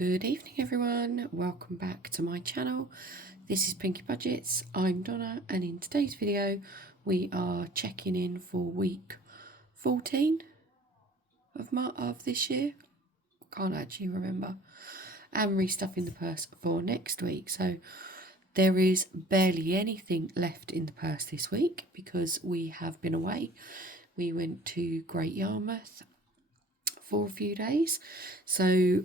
Good evening everyone, welcome back to my channel. This is Pinky Budgets, I'm Donna, and in today's video we are checking in for week 14 of this year. Can't actually remember. And restuffing the purse for next week. So there is barely anything left in the purse this week because we have been away. We went to Great Yarmouth for a few days, so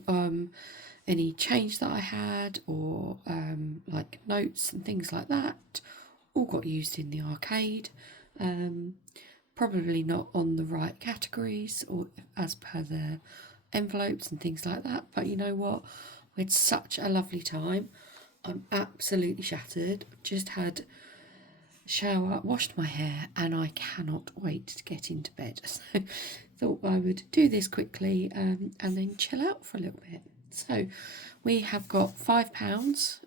any change that I had or like notes and things like that all got used in the arcade, probably not on the right categories or as per the envelopes and things like that, but you know what, we had such a lovely time. I'm absolutely shattered. I've just had shower, washed my hair, and I cannot wait to get into bed. So thought I would do this quickly and then chill out for a little bit. So we have got £5.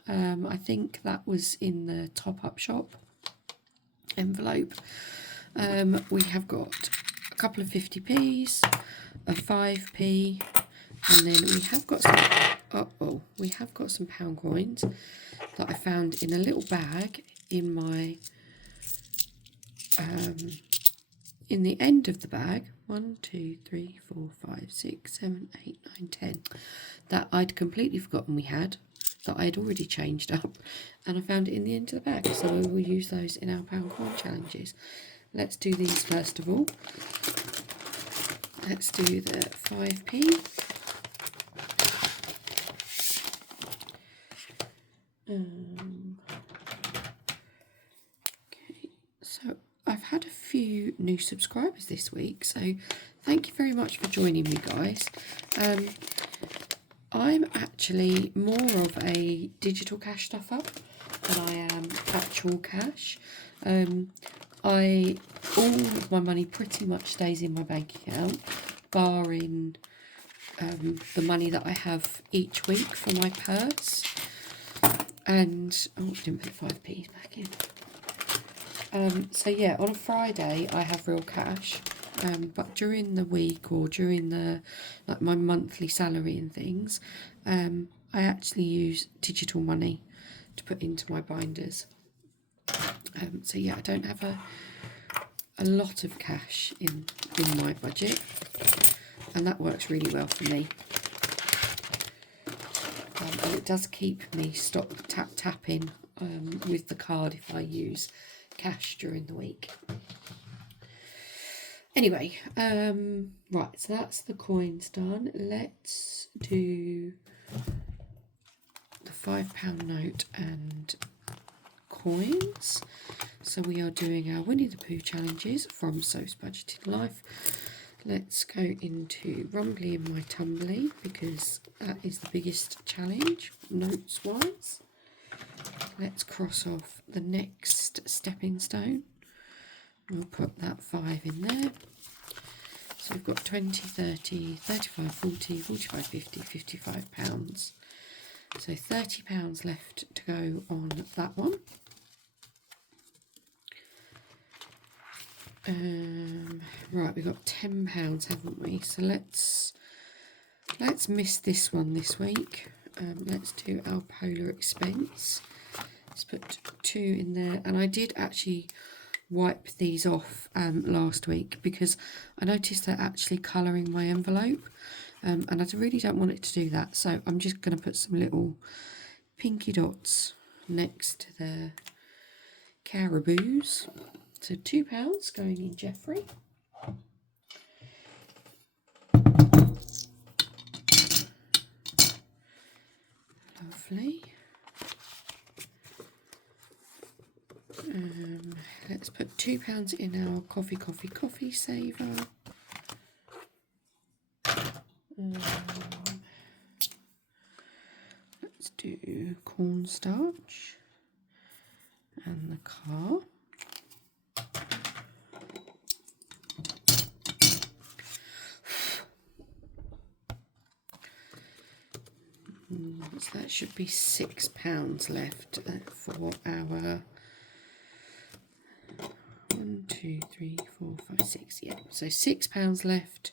I think that was in the top up shop envelope. We have got a couple of 50p's, a 5p, and then we have got some we have got some pound coins that I found in a little bag in my in the end of the bag. 1, 2, 3, 4, 5, 6, 7, 8, 9, 10 that I'd completely forgotten we had, that I'd already changed up, and I found it in the end of the bag, so we will use those in our pound coin challenges. Let's do these first of all. Let's do the 5p. Okay, so I've had a few new subscribers this week, so thank you very much for joining me, guys. I'm actually more of a digital cash stuffer than I am actual cash. All of my money pretty much stays in my bank account, barring the money that I have each week for my purse. And I didn't put 5p's back in. So yeah, on a Friday I have real cash, but during the week or during the my monthly salary and things, I actually use digital money to put into my binders. So yeah, I don't have a lot of cash in my budget, and that works really well for me. And it does keep me stop tapping with the card if I use cash during the week. Anyway, right, so that's the coins done. Let's do the £5 note and coins. So we are doing our Winnie the Pooh challenges from So's Budgeted Life. Let's go into Rumbly in My Tumbly because that is the biggest challenge notes wise. Let's cross off the next stepping stone. We'll put that 5 in there. So we've got 20, 30, 35, 40, 45, 50, £55. So £30 left to go on that one. Right, we've got £10, haven't we? So let's miss this one this week. Let's do our Polar Expense. Let's put 2 in there, and I did actually wipe these off last week because I noticed they're actually colouring my envelope, and I really don't want it to do that, so I'm just going to put some little pinky dots next to the Caraboos. So £2 going in Jeffrey. Lovely. Let's put £2 in our coffee saver. Let's do cornstarch and the car. So that should be £6 left for our 1, 2, 3, 4, 5, 6. Yeah, so £6 left,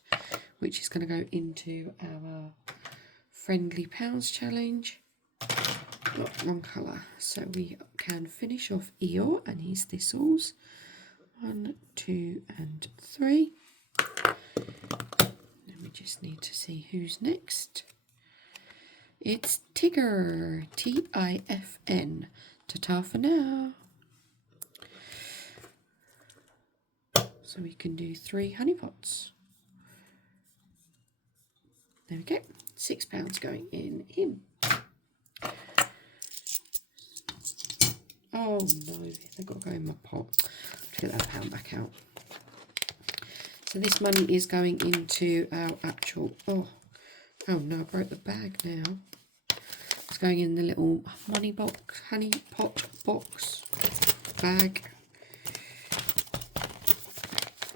which is going to go into our friendly pounds challenge. Oh, wrong colour. So we can finish off Eeyore and his thistles. 1, 2 and 3. Then we just need to see who's next. It's Tigger, Tifn. Ta-ta for now. So we can do 3 honey pots. There we go. £6 going in him. Oh no, they've got to go in my pot. Get that £1 back out. So this money is going into our actual, oh no, I broke the bag now. It's going in the little money box, honey pot box bag.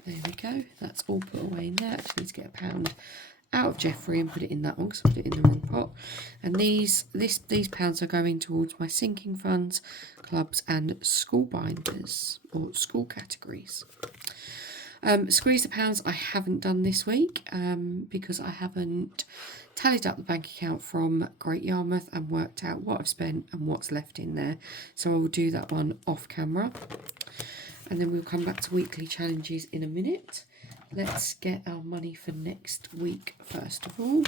There we go. That's all put away in there. Actually, let's get £1 out of Jeffrey and put it in that one because I put it in the wrong pot. And these pounds are going towards my sinking funds, clubs, and school binders or school categories. Squeeze the pounds I haven't done this week because I haven't tallied up the bank account from Great Yarmouth and worked out what I've spent and what's left in there. So I will do that one off camera. And then we'll come back to weekly challenges in a minute. Let's get our money for next week first of all.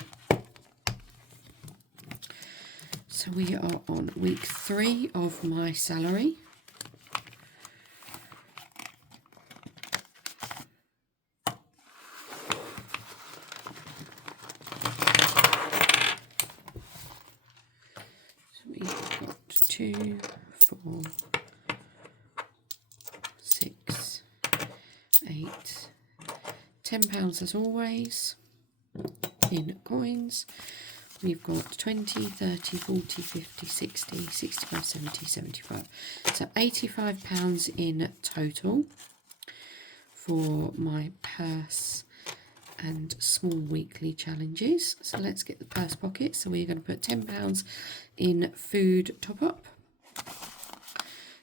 So we are on week 3 of my salary. So we've got 2, 4, 6, 8, £10 as always in coins. We've got 20, 30, 40, 50, 60, 65, 70, 75. So £85 in total for my purse and small weekly challenges. So let's get the purse pocket. So we're going to put £10 in food top up.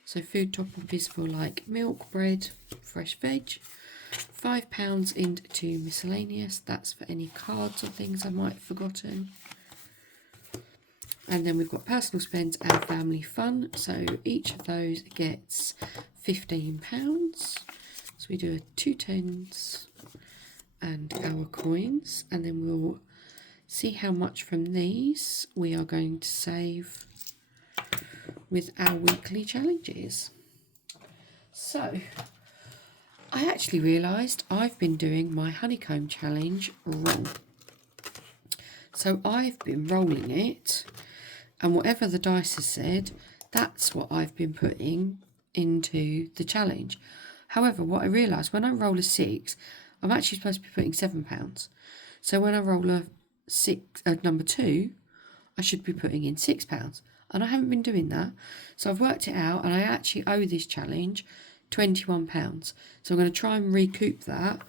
So food top up is for like milk, bread, fresh veg. £5 into miscellaneous. That's for any cards or things I might have forgotten. And then we've got personal spends and family fun. So each of those gets £15. So we do a 2 tens and our coins. And then we'll see how much from these we are going to save with our weekly challenges. So I actually realised I've been doing my honeycomb challenge wrong. So I've been rolling it, and whatever the dice has said, that's what I've been putting into the challenge. However, what I realised, when I roll a 6, I'm actually supposed to be putting £7. So when I roll a number 2, I should be putting in £6. And I haven't been doing that. So I've worked it out, and I actually owe this challenge £21. So I'm going to try and recoup that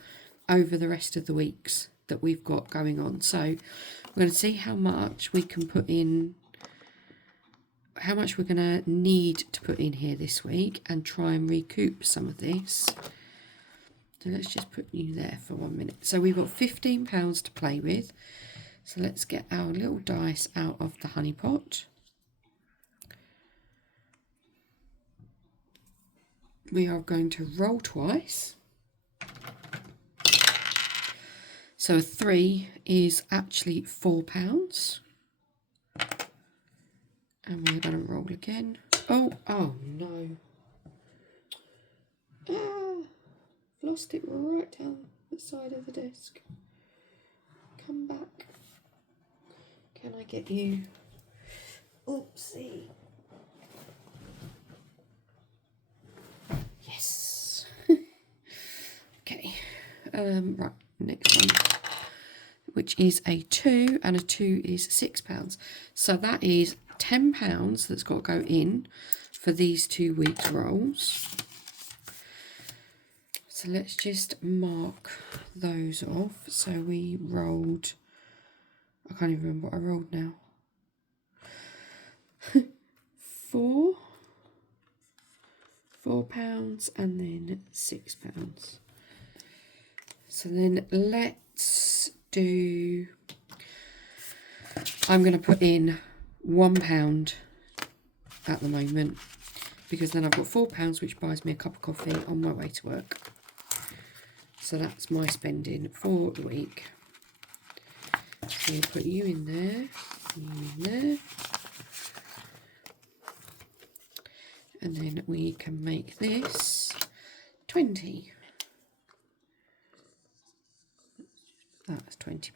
over the rest of the weeks that we've got going on. So we're going to see how much we can put in, how much we're going to need to put in here this week and try and recoup some of this. So let's just put you there for 1 minute. So we've got £15 to play with. So let's get our little dice out of the honey pot. We are going to roll twice. So a 3 is actually £4. And we're going to roll again. Oh no. Lost it right down the side of the desk. Come back. Can I get you? Oopsie. Yes. Okay. Right, next one, which is a 2, and a 2 is £6. So that is £10 that's got to go in for these 2 weeks rolls. So let's just mark those off. So we rolled, I can't even remember what I rolled now. £4 and then £6. So then let's do I'm going to put in £1 at the moment, because then I've got £4, which buys me a cup of coffee on my way to work. So that's my spending for the week. So we'll put you in there, you in there. And then we can make this 20. That's £20.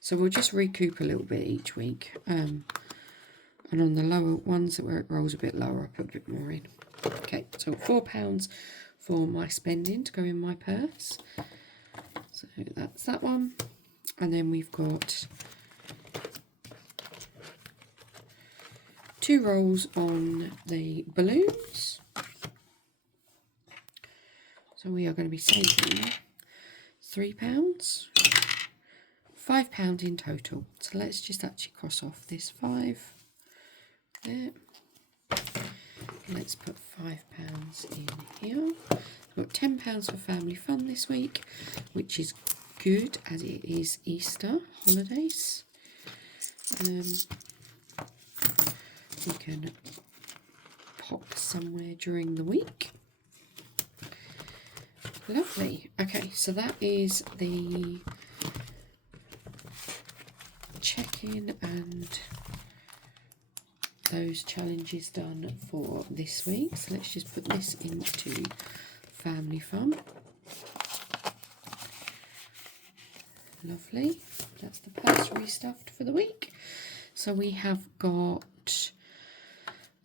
So we'll just recoup a little bit each week. And on the lower ones where it rolls a bit lower, I'll put a bit more in. Okay, so £4 for my spending to go in my purse. So that's that one. And then we've got 2 rolls on the balloons. So we are going to be saving £3, £5 in total. So let's just actually cross off this 5 there. Let's put £5 in here. We've got £10 for family fun this week, which is good as it is Easter holidays. We can pop somewhere during the week. Lovely. Okay, so that is the check-in and those challenges done for this week. So let's just put this into family fun. Lovely. That's the purse restuffed for the week. So we have got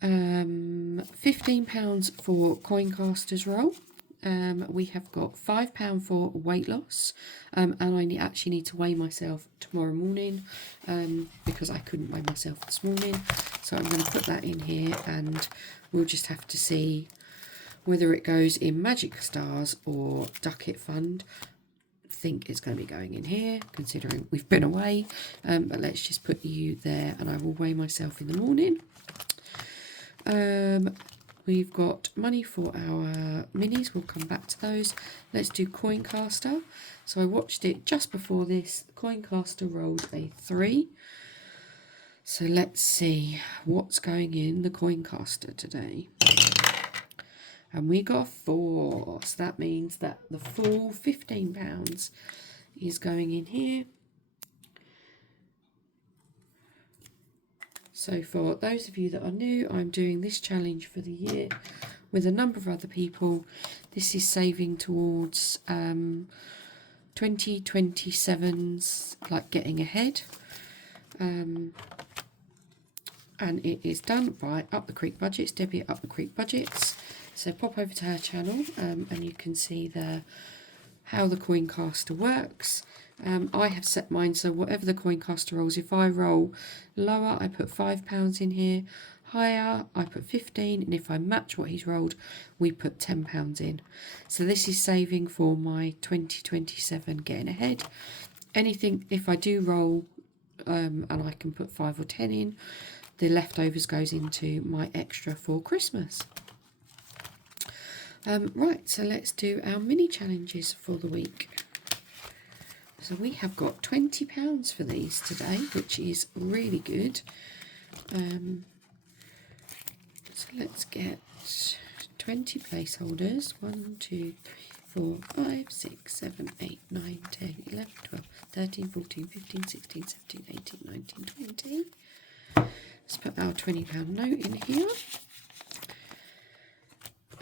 £15 for Coincaster's roll. We have got £5 for weight loss, and I actually need to weigh myself tomorrow morning because I couldn't weigh myself this morning. So I'm going to put that in here, and we'll just have to see whether it goes in Magic Stars or Ducket Fund. I think it's going to be going in here, considering we've been away. But let's just put you there, and I will weigh myself in the morning. We've got money for our minis. We'll come back to those. Let's do Coincaster. So I watched it just before this. Coincaster rolled a 3. So let's see what's going in the Coincaster today. And we got a 4. So that means that the full £15 is going in here. So for those of you that are new, I'm doing this challenge for the year with a number of other people. This is saving towards 2027's like getting ahead. And it is done by Up the Creek Budgets, Debbie at Up the Creek Budgets. So pop over to her channel and you can see how the Coincaster works. I have set mine so whatever the Coincaster rolls, if I roll lower, I put £5 in here. Higher, I put 15, and if I match what he's rolled, we put £10 in. So this is saving for my 2027 getting ahead. Anything, if I do roll and I can put 5 or 10 in, the leftovers goes into my extra for Christmas. Right, so let's do our mini challenges for the week. So we have got £20 for these today, which is really good. So let's get 20 placeholders. 1, 2, 3, 4, 5, 6, 7, 8, 9, 10, 11, 12, 13, 14, 15, 16, 17, 18, 19, 20. Let's put our £20 note in here.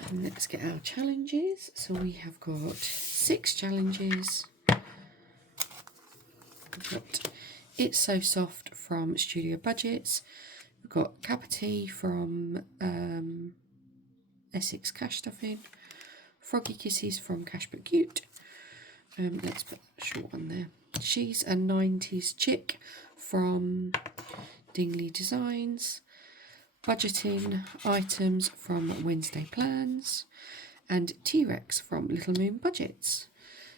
And let's get our challenges. So we have got 6 challenges. We've got It's So Soft from Studio Budgets. We've got Capati from Essex Cash Stuffing. Froggy Kisses from Cash But Cute. Let's put a short one there. She's a 90s Chick from Dingley Designs. Budgeting items from Wednesday Plans. And T-Rex from Little Moon Budgets.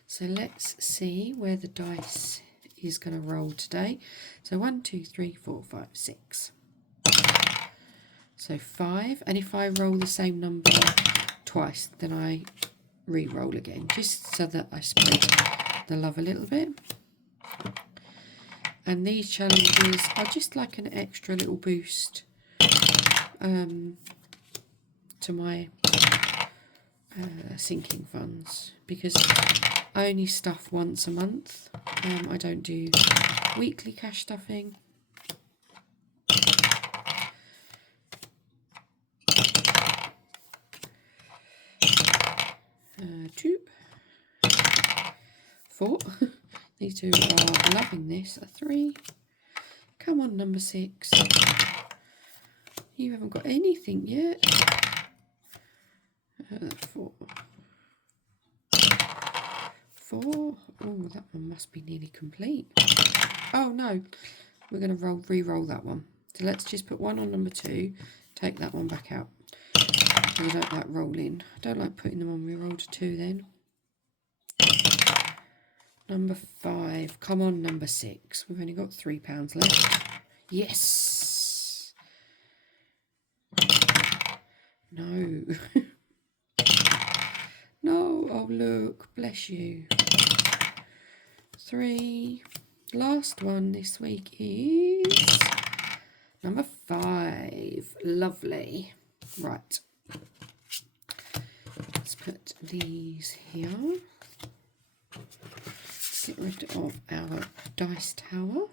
So let's see where the dice is going to roll today. So 1, 2, 3, 4, 5, 6. So 5. And if I roll the same number twice, then I re-roll again, just so that I spread the love a little bit. And these challenges are just like an extra little boost to my sinking funds, because I only stuff once a month. I don't do weekly cash stuffing. Two, four. These two are loving this. A 3. Come on, number 6. You haven't got anything yet. 4. 4. Oh, that one must be nearly complete. Oh no, we're going to re-roll that one. So let's just put 1 on number 2. Take that one back out. I don't like rolling. I don't like putting them on re-roll to 2 then. Number 5. Come on, number 6. We've only got £3 left. Yes. No. No. Oh, look. Bless you. 3. Last one this week is number 5. Lovely. Right. Let's put these here. Get rid of our dice tower.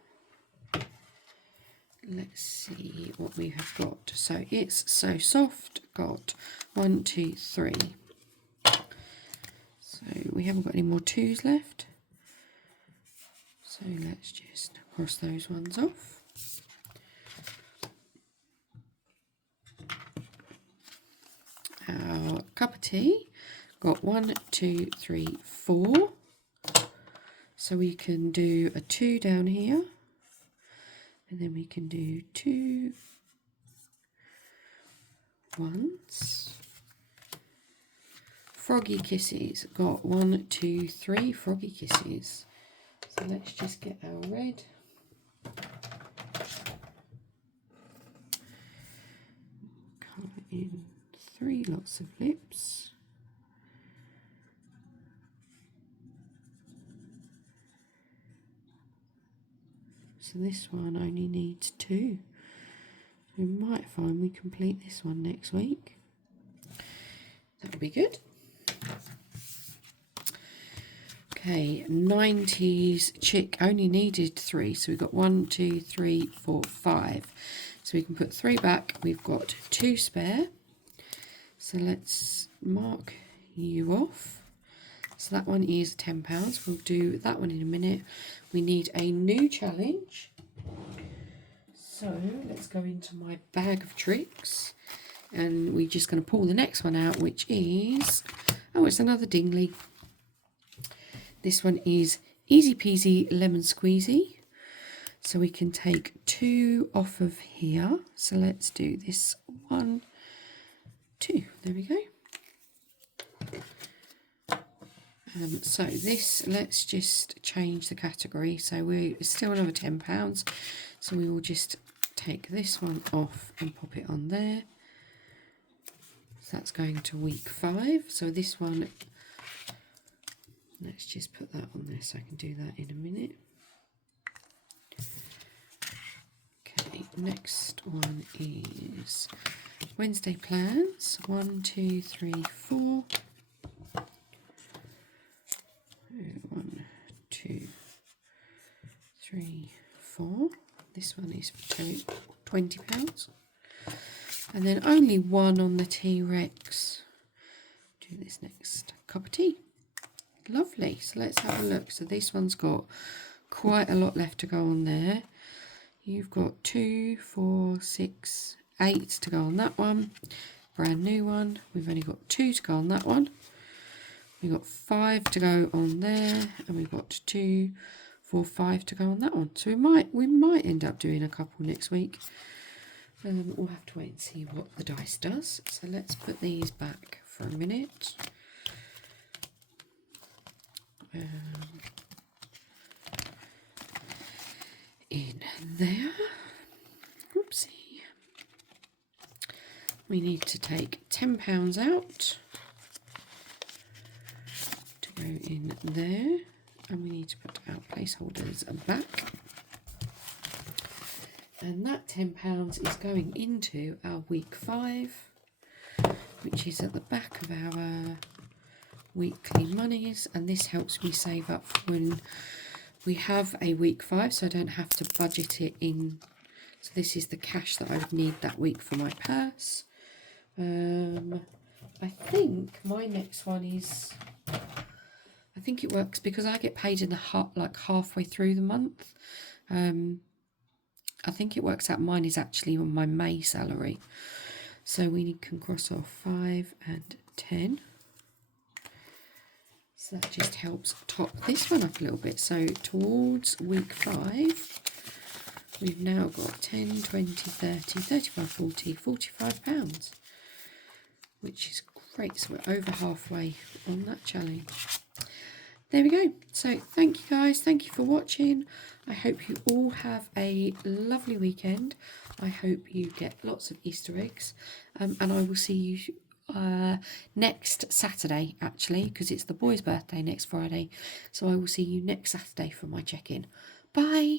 Let's see what we have got. So it's So Soft. Got 1, 2, 3. So we haven't got any more 2s left. So let's just cross those ones off. Our cup of tea. Got 1, 2, 3, 4. So we can do a 2 down here, and then we can do 2 1s. Froggy kisses. Got 1, 2, 3 froggy kisses. So let's just get our red. Colour in 3 lots of lips. So this one only needs 2. We might find we complete this one next week. That would be good. Okay, 90s chick only needed 3. So we've got 1, 2, 3, 4, 5. So we can put 3 back. We've got 2 spare. So let's mark you off. So that one is £10. We'll do that one in a minute. We need a new challenge. So let's go into my bag of tricks. And we're just going to pull the next one out, which is, oh, it's another dingly. This one is Easy Peasy Lemon Squeezy. So we can take 2 off of here. So let's do this 1, 2. There we go. So this, let's just change the category. So we're still another £10. So we will just take this one off and pop it on there. So that's going to week 5. So this one, let's just put that on there so I can do that in a minute. Okay, next one is Wednesday plans. 1, 2, 3, 4. 1, 2, 3, 4. This one is for £20. And then only 1 on the T-Rex. Do this next. Cup of tea. Lovely. So let's have a look. So this one's got quite a lot left to go on there. You've got 2, 4, 6, 8 to go on that one. Brand new one. We've only got 2 to go on that one. We've got 5 to go on there, and we've got 2, 4, 5 to go on that one. So we might end up doing a couple next week. We'll have to wait and see what the dice does. So let's put these back for a minute. In there. Oopsie. We need to take £10 out to go in there, and we need to put our placeholders back. And that £10 is going into our week 5, which is at the back of our weekly monies, and this helps me save up for when we have a week 5, so I don't have to budget it in. So this is the cash that I would need that week for my purse. I think my next one is, I think it works because I get paid in the like halfway through the month. I think it works out mine is actually on my May salary. So we can cross off 5 and 10. So that just helps top this one up a little bit. So towards week 5, we've now got 10, 20, 30, 35, 40, £45, which is great. So we're over halfway on that challenge. There we go. So thank you guys. Thank you for watching. I hope you all have a lovely weekend. I hope you get lots of Easter eggs. And I will see you next Saturday, actually, because it's the boy's birthday next Friday. So I will see you next Saturday for my check-in. Bye.